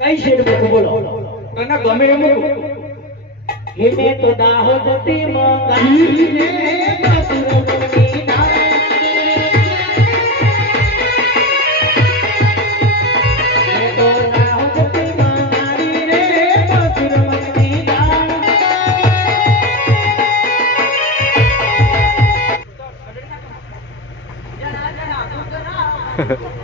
કઈ શેડ મૂકું બોલો તને ગમે મૂક. હિમે તો દાહો જતી Ha ha દાળ.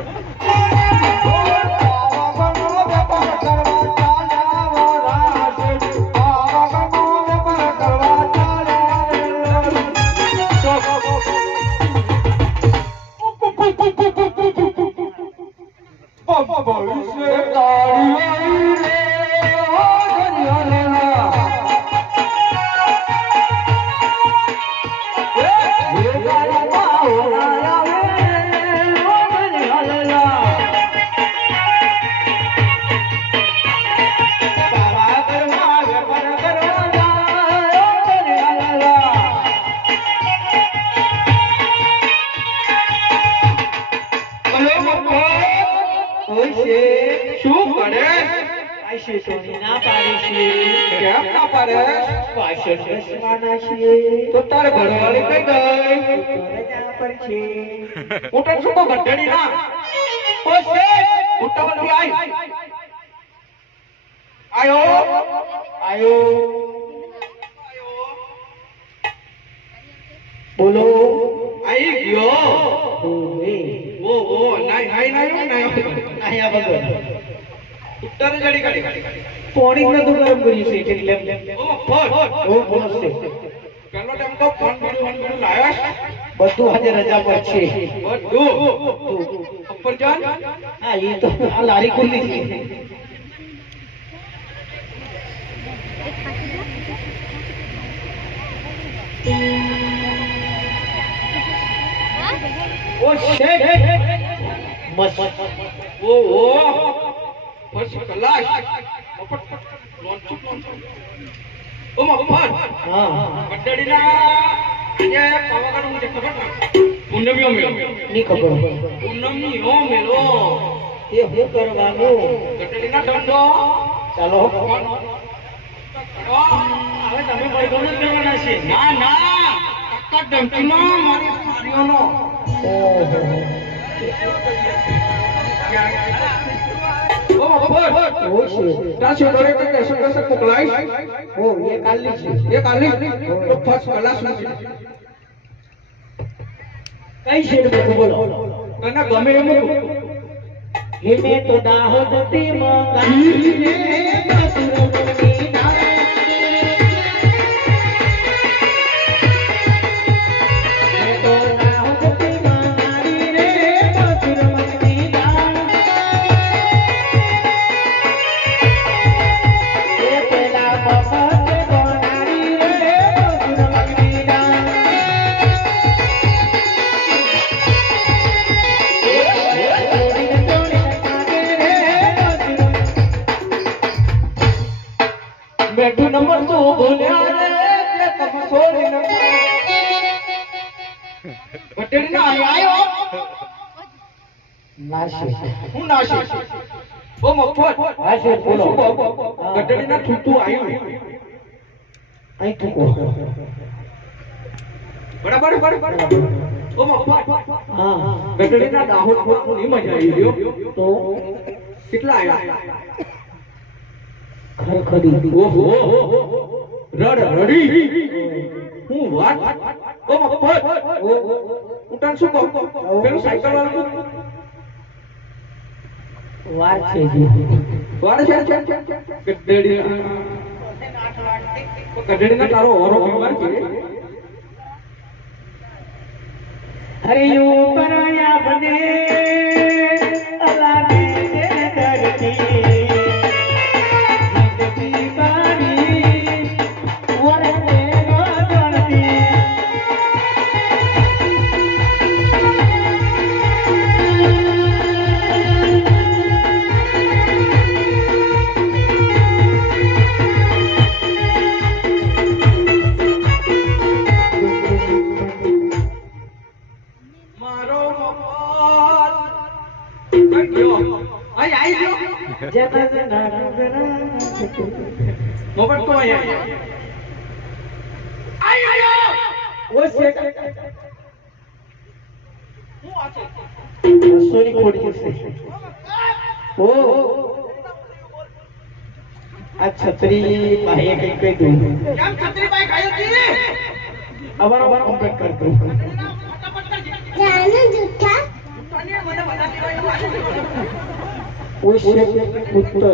આશી સોની ના પાડે છે કેમ ના પાડે છે બોલો આઈ ગયો ઓ ઓ નાઈ નાઈ નાઈ નાઈ આયા વગર ઉત્તર જડી કાઢી કાઢી પોણી નતું ગરમ કર્યું છે એટલે ઓ ફોન ઓ બોલો છે. પેલો ટાઈમ તો ફોન બીડું ફોન બીડું બધું આજે રજા પર છે. બધું. ઉપર જાન હા એ તો આ લારી ખુલ્લી છે. ઓ શેઠ. મસ્ત. ઓ ઓ. ફર્સ્ટ ક્લાસ મફત લોન્ચું લોન્ચું ઓ મફત હા ગઢડીના આજે પાવાગઢ હું ખબરની ખબર. પૂનમીઓ મેળો. એ હું કરવાનું? ગઢડીના દંડો. ચાલો. હવે તમે વૈભવ જ કરવાના છે. ના ના. ટક્કર ડંકીનો મારી ઓહો. ઓ મફત ઓ છે ત્યાં શું કરે કે દર્શન દર્શન મોકલાઈશ ઓ એ કાલી છે. એ કાલી તો ફર્સ્ટ ક્લાસનું છે? કઈ શેડ મૂકું બોલો. તને ગમે એમ હિમે તો દાહોદથી મંગાવી રે મસૂરમની તમે પટેલ ના આયો હું નાશી ઓ મફત નાશી, બોલો. ગઢડી ના છૂટું આવ્યું અહીં થૂકો. બરાબર બરાબર ઓ મફત હા ગઢડી ના દાહોદ પરની મજા આવી ગયો તો કેટલા આવ્યા ઘર ઓહો રડ હું વાત ઓ મફત ઉઠાણ શું કહું પેલું સાયકલ વાળું વાર છે વાળે છે કડડી કડડી ના તારો ઓરો વાર છે હરિયું પરાયા બને. જતા જના તો ઓ હું આ છે. ઓ. આ છત્રી બાહ્ય કઈ કઈ દઉં. કેમ છત્રીભાઈ ખાઈ હતી અવાર અવાર કમ્પ્લીટ કરતો જાનું જૂઠા તને મને બધા દેવાય ઓ શેઠ ઉત્તર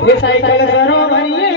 એ સાયકલ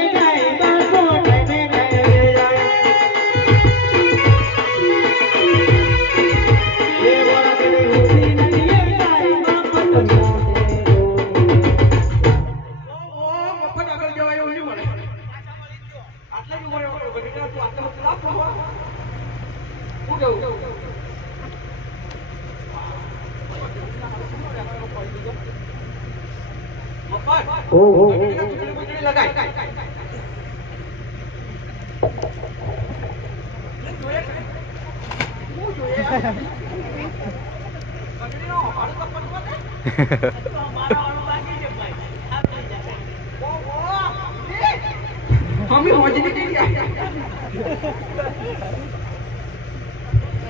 હોજી ની કેવી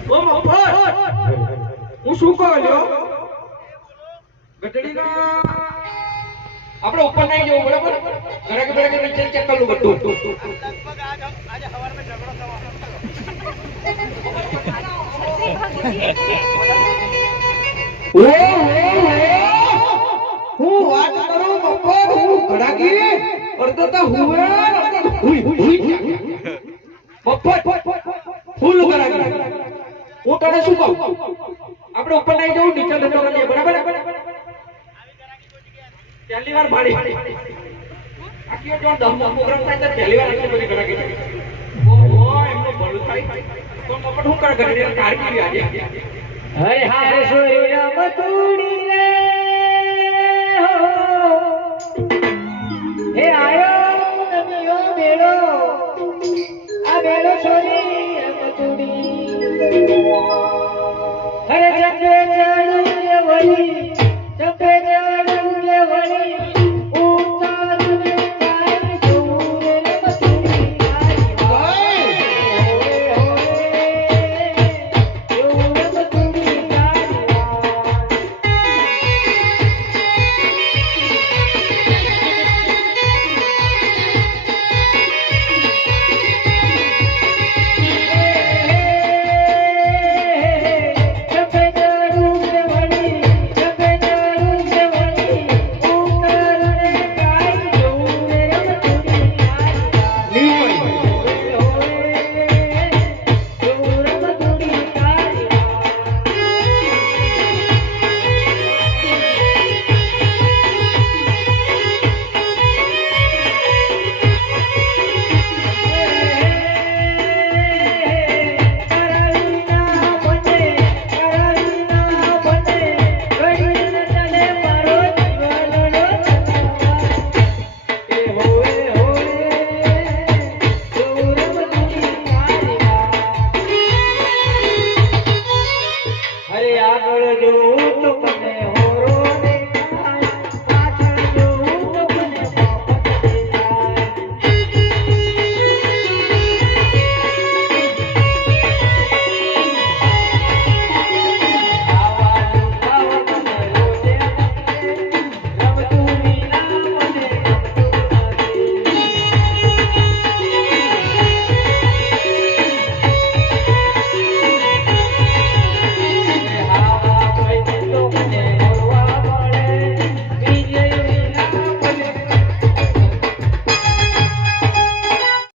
ઓ મફત હું શું કહું લ્યો? ગટડીના આપણે ઉપર નહીં જવું, બરાબર? ઘરે કે ઘરે નીચે ચેક કરવું બધું. હું વાત કરું મફત હું અડધો ફૂલ હું તને શું કહું? આપણે ઉપર નહીં જવું, નીચે બરાબર? પહેલી વાર ભાડી. આખી જો દસ પ્રોગ્રામ થાય તો પહેલી વાર આટલી બધી ઘડાકી થાય. ઓહો, એમનું ભલું થાય. તો મફત હું કરે? ઘરે કાર કરી આજે. હરે હારે સોરી રામ તુડી રે હો